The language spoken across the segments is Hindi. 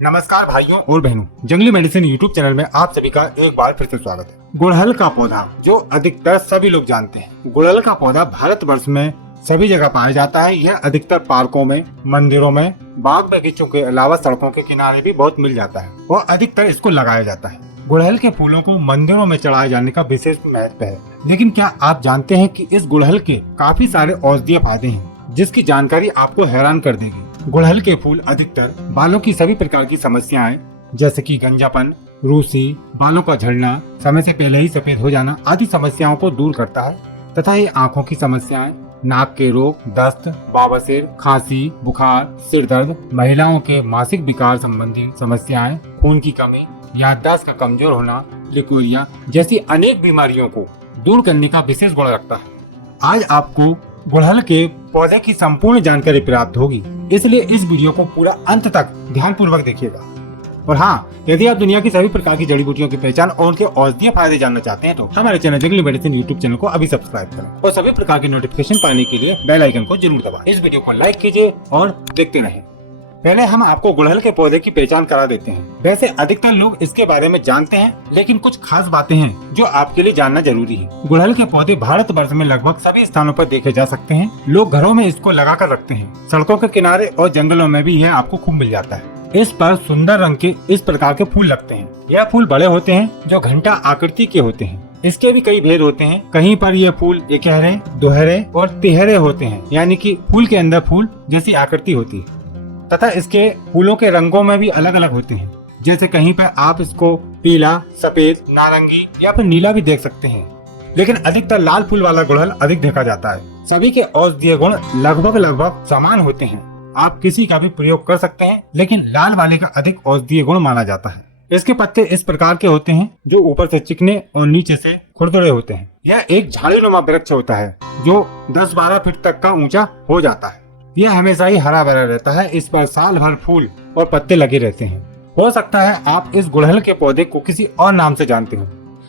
नमस्कार भाइयों और बहनों, जंगली मेडिसिन यूट्यूब चैनल में आप सभी का एक बार फिर से स्वागत है। गुड़हल का पौधा जो अधिकतर सभी लोग जानते हैं। गुड़हल का पौधा भारतवर्ष में सभी जगह पाया जाता है। यह अधिकतर पार्कों में, मंदिरों में, बाग बगीचों के अलावा सड़कों के किनारे भी बहुत मिल जाता है और अधिकतर इसको लगाया जाता है। गुड़हल के फूलों को मंदिरों में चढ़ाए जाने का विशेष महत्व है। लेकिन क्या आप जानते हैं कि इस गुड़हल के काफी सारे औषधीय फायदे हैं, जिसकी जानकारी आपको हैरान कर देगी। गुड़हल के फूल अधिकतर बालों की सभी प्रकार की समस्याएं जैसे कि गंजापन, रूसी, बालों का झड़ना, समय से पहले ही सफेद हो जाना आदि समस्याओं को दूर करता है तथा ये आंखों की समस्याएं, नाक के रोग, दस्त, बवासीर, खांसी, बुखार, सिर दर्द, महिलाओं के मासिक विकार संबंधी समस्याएं, खून की कमी, याददाश्त का कमजोर होना, लिकोरिया जैसी अनेक बीमारियों को दूर करने का विशेष गुण रखता है। आज आपको गुड़हल के पौधे की संपूर्ण जानकारी प्राप्त होगी, इसलिए इस वीडियो को पूरा अंत तक ध्यानपूर्वक देखिएगा। और हाँ, यदि आप दुनिया की सभी प्रकार की जड़ी बूटियों की पहचान और उनके औषधीय फायदे जानना चाहते हैं तो हमारे चैनल जंगली मेडिसिन यूट्यूब चैनल को अभी सब्सक्राइब करें और सभी प्रकार की नोटिफिकेशन पाने के लिए बेल आइकन को जरूर दबाएं। इस वीडियो को लाइक कीजिए और देखते रहें। पहले हम आपको गुड़हल के पौधे की पहचान करा देते हैं। वैसे अधिकतर लोग इसके बारे में जानते हैं, लेकिन कुछ खास बातें हैं जो आपके लिए जानना जरूरी है। गुड़हल के पौधे भारतवर्ष में लगभग सभी स्थानों पर देखे जा सकते हैं। लोग घरों में इसको लगा कर रखते हैं। सड़कों के किनारे और जंगलों में भी यह आपको खूब मिल जाता है। इस पर सुंदर रंग के इस प्रकार के फूल लगते हैं। यह फूल बड़े होते हैं जो घंटा आकृति के होते हैं। इसके भी कई भेद होते हैं। कहीं पर ये फूल एकहरे, दोहरे और तिहरे होते हैं, यानी कि फूल के अंदर फूल जैसी आकृति होती है तथा इसके फूलों के रंगों में भी अलग अलग होते हैं। जैसे कहीं पर आप इसको पीला, सफेद, नारंगी या फिर नीला भी देख सकते हैं। लेकिन अधिकतर लाल फूल वाला गुड़हल अधिक देखा जाता है। सभी के औषधीय गुण लगभग समान होते हैं। आप किसी का भी प्रयोग कर सकते हैं, लेकिन लाल वाले का अधिक औषधीय गुण माना जाता है। इसके पत्ते इस प्रकार के होते हैं जो ऊपर से चिकने और नीचे से खुरदुरे होते हैं। यह एक झाड़ीनुमा वृक्ष होता है जो 10-12 फीट तक का ऊंचा हो जाता है। यह हमेशा ही हरा भरा रहता है। इस पर साल भर फूल और पत्ते लगे रहते हैं। हो सकता है आप इस गुड़हल के पौधे को किसी और नाम से जानते हो,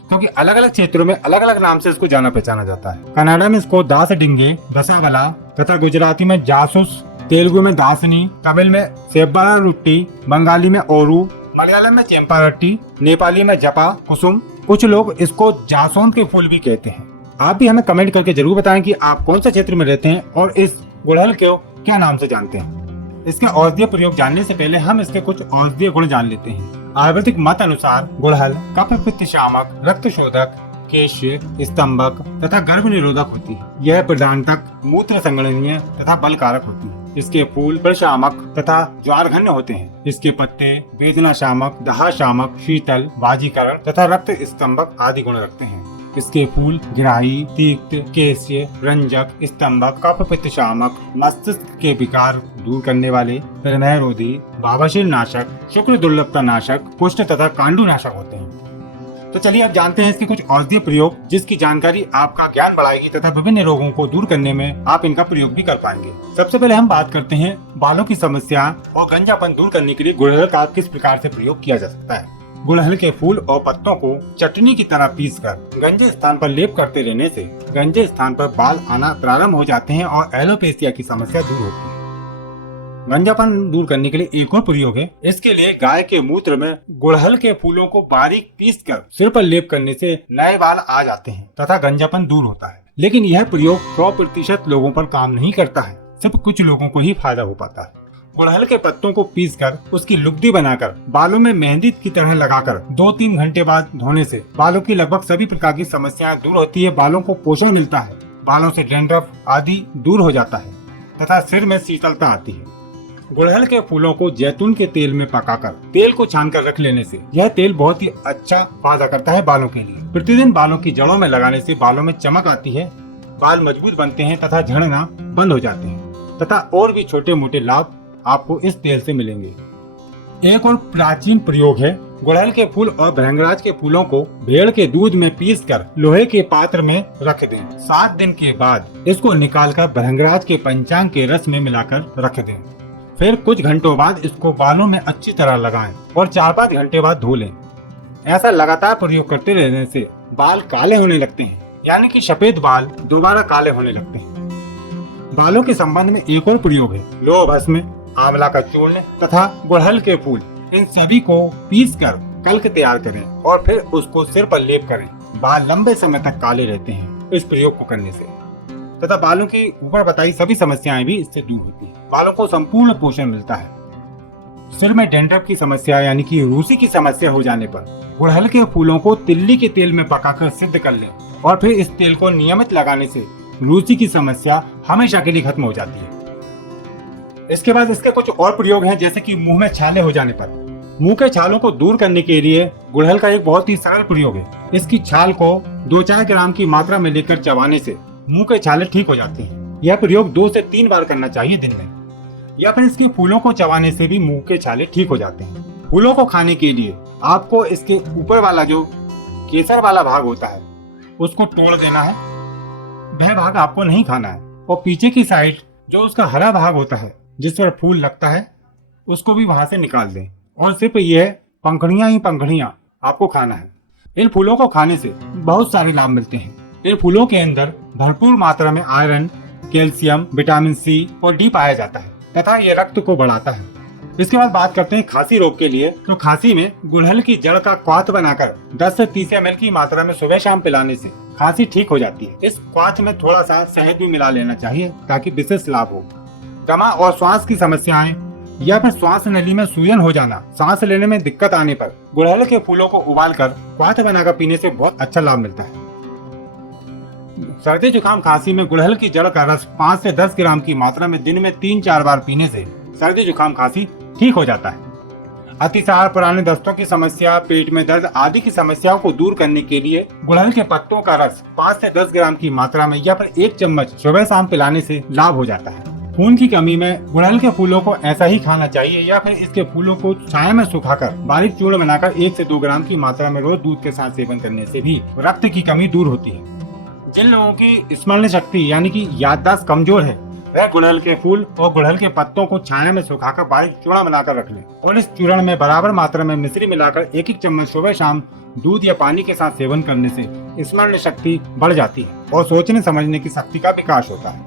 क्योंकि अलग अलग क्षेत्रों में अलग अलग नाम से इसको जाना पहचाना जाता है। कन्नड़ा में इसको दास डिंगे, दसावला तथा गुजराती में जासूस, तेलुगु में दासनी, तमिल में सेब्बारा रुट्टी, बंगाली में ओरू, मलयालम में चेम्पारट्टी, नेपाली में जपा कुसुम। कुछ लोग इसको जासौन के फूल भी कहते हैं। आप भी हमें कमेंट करके जरूर बताएं कि आप कौन सा क्षेत्र में रहते हैं और इस गुड़हल को क्या नाम से जानते हैं। इसके औषधीय प्रयोग जानने से पहले हम इसके कुछ औषधीय गुण जान लेते हैं। आयुर्वेदिक मत अनुसार गुड़हल कफ पित्त शामक, रक्त शोधक, केश्य, स्तंभक तथा गर्भ निरोधक होती है। यह प्रधानतक मूत्र संगणनीय तथा बलकारक होती है। इसके फूल प्रशामक तथा ज्वारघन्य होते हैं। इसके पत्ते वेदना शामक, दाह शामक, शीतल, बाजीकरण तथा रक्त स्तंभक आदि गुण रखते हैं। इसके फूल ग्राही, तीक्त, केश्य, रंजक, स्तंभक, कफ पित्त शामक, मस्तिष्क के विकार दूर करने वाले, प्रमेह रोधी, बवासीर नाशक, शुक्र दुर्लभता नाशक, कुष्ठ तथा कांडू नाशक होते हैं। तो चलिए अब जानते हैं इसके कुछ औषधीय प्रयोग, जिसकी जानकारी आपका ज्ञान बढ़ाएगी तथा विभिन्न रोगों को दूर करने में आप इनका प्रयोग भी कर पाएंगे। सबसे पहले हम बात करते हैं बालों की समस्या और गंजापन दूर करने के लिए गुड़हल का किस प्रकार से प्रयोग किया जा सकता है। गुड़हल के फूल और पत्तों को चटनी की तरह पीसकर गंजे स्थान पर लेप करते रहने से गंजे स्थान पर बाल आना प्रारंभ हो जाते हैं और एलोपेशिया की समस्या दूर होती है। गंजापन दूर करने के लिए एक और प्रयोग है। इसके लिए गाय के मूत्र में गुड़हल के फूलों को बारीक पीसकर सिर पर लेप करने से नए बाल आ जाते हैं तथा गंजापन दूर होता है। लेकिन यह प्रयोग 100% लोगों पर काम नहीं करता है। सिर्फ कुछ लोगों को ही फायदा हो पाता है। गुड़हल के पत्तों को पीसकर उसकी लुगदी बनाकर बालों में मेहंदी की तरह लगाकर 2-3 घंटे बाद धोने से बालों की लगभग सभी प्रकार की समस्याएं दूर होती है। बालों को पोषण मिलता है, बालों से डैंड्रफ आदि दूर हो जाता है तथा सिर में शीतलता आती है। गुड़हल के फूलों को जैतून के तेल में पकाकर तेल को छानकर रख लेने से यह तेल बहुत ही अच्छा फायदा करता है बालों के लिए। प्रतिदिन बालों की जड़ों में लगाने से बालों में चमक आती है, बाल मजबूत बनते हैं तथा झड़ना बंद हो जाते हैं तथा और भी छोटे मोटे लाभ आपको इस तेल से मिलेंगे। एक और प्राचीन प्रयोग है। गुड़हल के फूल और भृंगराज के फूलों को भेड़ के दूध में पीसकर लोहे के पात्र में रख दें। 7 दिन के बाद इसको निकालकर भृंगराज के पंचांग के रस में मिलाकर रख दें। फिर कुछ घंटों बाद इसको बालों में अच्छी तरह लगाएं और 4-5 घंटे बाद धो लें। ऐसा लगातार प्रयोग करते रहने से बाल काले होने लगते हैं, यानी कि सफेद बाल दोबारा काले होने लगते हैं। बालों के संबंध में एक और प्रयोग है। लोह भस्म, आंवला का चूर्ण तथा गुड़हल के फूल इन सभी को पीस कर कल्क तैयार करें और फिर उसको सिर पर लेप करें। बाल लंबे समय तक काले रहते हैं इस प्रयोग को करने से, तथा बालों की ऊपर बताई सभी समस्याएं भी इससे दूर होती हैं। बालों को संपूर्ण पोषण मिलता है। सिर में डैंड्रफ की समस्या यानी कि रूसी की समस्या हो जाने पर गुड़हल के फूलों को तिल्ली के तेल में पकाकर सिद्ध कर लें और फिर इस तेल को नियमित लगाने से रूसी की समस्या हमेशा के लिए खत्म हो जाती है। इसके बाद इसके कुछ और प्रयोग हैं, जैसे कि मुंह में छाले हो जाने पर मुंह के छालों को दूर करने के लिए गुड़हल का एक बहुत ही सरल प्रयोग है। इसकी छाल को 2-4 ग्राम की मात्रा में लेकर चबाने से मुंह के छाले ठीक हो जाते हैं। यह प्रयोग 2 से 3 बार करना चाहिए दिन में। या फिर इसके फूलों को चबाने से भी मुंह के छाले ठीक हो जाते हैं। फूलों को खाने के लिए आपको इसके ऊपर वाला जो केसर वाला भाग होता है उसको तोड़ देना है, वह भाग आपको नहीं खाना है। और पीछे की साइड जो उसका हरा भाग होता है जिस पर फूल लगता है उसको भी वहां से निकाल दें और सिर्फ यह पंखुड़ियां ही पंखुड़ियां आपको खाना है। इन फूलों को खाने से बहुत सारे लाभ मिलते हैं। इन फूलों के अंदर भरपूर मात्रा में आयरन, कैल्शियम, विटामिन सी और डी पाया जाता है तथा ये रक्त को बढ़ाता है। इसके बाद बात करते हैं खांसी रोग के लिए। तो खांसी में गुड़हल की जड़ का क्वाथ बनाकर 10 से 30 ml की मात्रा में सुबह शाम पिलाने से खांसी ठीक हो जाती है। इस क्वाथ में थोड़ा सा शहद भी मिला लेना चाहिए ताकि विशेष लाभ हो। दमा और श्वास की समस्याएं या फिर श्वास नली में सूजन हो जाना, सांस लेने में दिक्कत आने पर गुड़हल के फूलों को उबालकर क्वाथ बनाकर पीने से बहुत अच्छा लाभ मिलता है। सर्दी जुकाम खांसी में गुड़हल की जड़ का रस 5 से 10 ग्राम की मात्रा में दिन में 3-4 बार पीने से सर्दी जुकाम खांसी ठीक हो जाता है। अतिसार, पुराने दस्तों की समस्या, पेट में दर्द आदि की समस्याओं को दूर करने के लिए गुड़हल के पत्तों का रस 5 से 10 ग्राम की मात्रा में या फिर 1 चम्मच सुबह शाम पिलाने से लाभ हो जाता है। खून की कमी में गुड़हल के फूलों को ऐसा ही खाना चाहिए या फिर इसके फूलों को छाया में सुखाकर बारीक चूर्ण बनाकर 1 से 2 ग्राम की मात्रा में रोज दूध के साथ सेवन करने से भी रक्त की कमी दूर होती है। जिन लोगों की स्मरण शक्ति यानी कि याददाश्त कमजोर है वह गुड़हल के फूल और गुड़हल के पत्तों को छाया में सुखाकर बारीक चूर्ण बनाकर रख लें और इस चूर्ण में बराबर मात्रा में मिश्री मिलाकर 1-1 चम्मच सुबह शाम दूध या पानी के साथ सेवन करने से स्मरण शक्ति बढ़ जाती है और सोचने समझने की शक्ति का विकास होता है।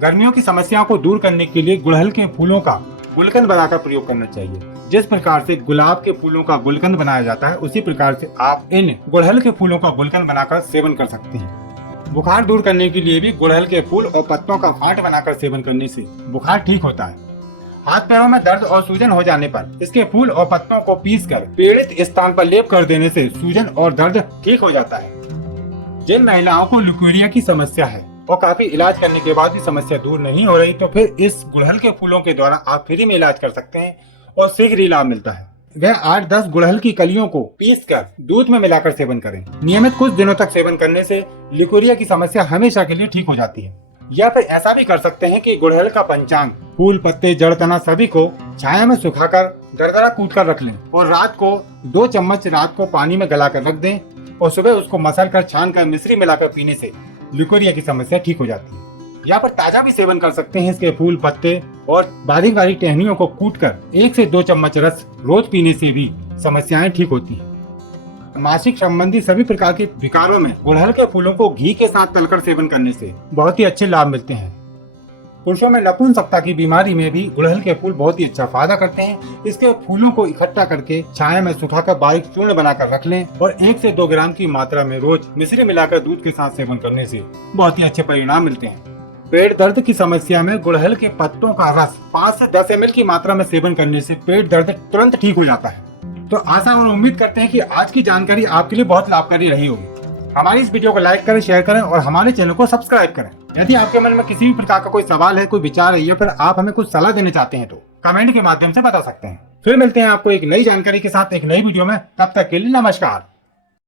गर्मियों की समस्याओं को दूर करने के लिए गुड़हल के फूलों का गुलकंद बनाकर प्रयोग करना चाहिए। जिस प्रकार से गुलाब के फूलों का गुलकंद बनाया जाता है उसी प्रकार से आप इन गुड़हल के फूलों का गुलकंद बनाकर सेवन कर सकते हैं। बुखार दूर करने के लिए भी गुड़हल के फूल और पत्तों का फाट बनाकर सेवन करने से बुखार ठीक होता है। हाथ पैरों में दर्द और सूजन हो जाने पर इसके फूल और पत्तों को पीसकर पीड़ित स्थान पर लेप कर देने से सूजन और दर्द ठीक हो जाता है। जिन महिलाओं को ल्यूकेरिया की समस्या है और काफी इलाज करने के बाद भी समस्या दूर नहीं हो रही तो फिर इस गुड़हल के फूलों के द्वारा आप फ्री में इलाज कर सकते हैं और शीघ्र ही लाभ मिलता है। वह 8-10 गुड़हल की कलियों को पीसकर दूध में मिलाकर सेवन करें। नियमित कुछ दिनों तक सेवन करने से ल्यूकेरिया की समस्या हमेशा के लिए ठीक हो जाती है। या फिर ऐसा भी कर सकते हैं कि गुड़हल का पंचांग, फूल, पत्ते, जड़, तना सभी को छाया में सुखाकर दरदरा कूट कर रख लें और रात को 2 चम्मच रात को पानी में गलाकर रख दें और सुबह उसको मसल कर छान कर मिश्री मिलाकर पीने से ल्यूकेरिया की समस्या ठीक हो जाती है। या फिर ताजा भी सेवन कर सकते हैं। इसके फूल, पत्ते और बारीक बारीक टहनियों को कूटकर 1 से 2 चम्मच रस रोज पीने से भी समस्याएं ठीक होती हैं। मासिक संबंधी सभी प्रकार के विकारों में गुड़हल के फूलों को घी के साथ तलकर सेवन करने से बहुत ही अच्छे लाभ मिलते हैं। पुरुषों में नपुंसकता की बीमारी में भी गुड़हल के फूल बहुत ही अच्छा फायदा करते हैं। इसके फूलों को इकट्ठा करके छाया में सुखाकर बारीक चूर्ण बनाकर रख लें और 1 से 2 ग्राम की मात्रा में रोज मिश्री मिलाकर दूध के साथ सेवन करने से बहुत ही अच्छे परिणाम मिलते हैं। पेट दर्द की समस्या में गुड़हल के पत्तों का रस 5 से 10 ml की मात्रा में सेवन करने से पेट दर्द तुरंत ठीक हो जाता है। तो आशा और उम्मीद करते हैं कि आज की जानकारी आपके लिए बहुत लाभकारी रही होगी। हमारी इस वीडियो को लाइक करें, शेयर करें और हमारे चैनल को सब्सक्राइब करें। यदि आपके मन में किसी भी प्रकार का कोई सवाल है, कोई विचार है या फिर आप हमें कुछ सलाह देना चाहते हैं तो कमेंट के माध्यम से बता सकते हैं। फिर मिलते हैं आपको एक नई जानकारी के साथ एक नई वीडियो में। तब तक के लिए नमस्कार।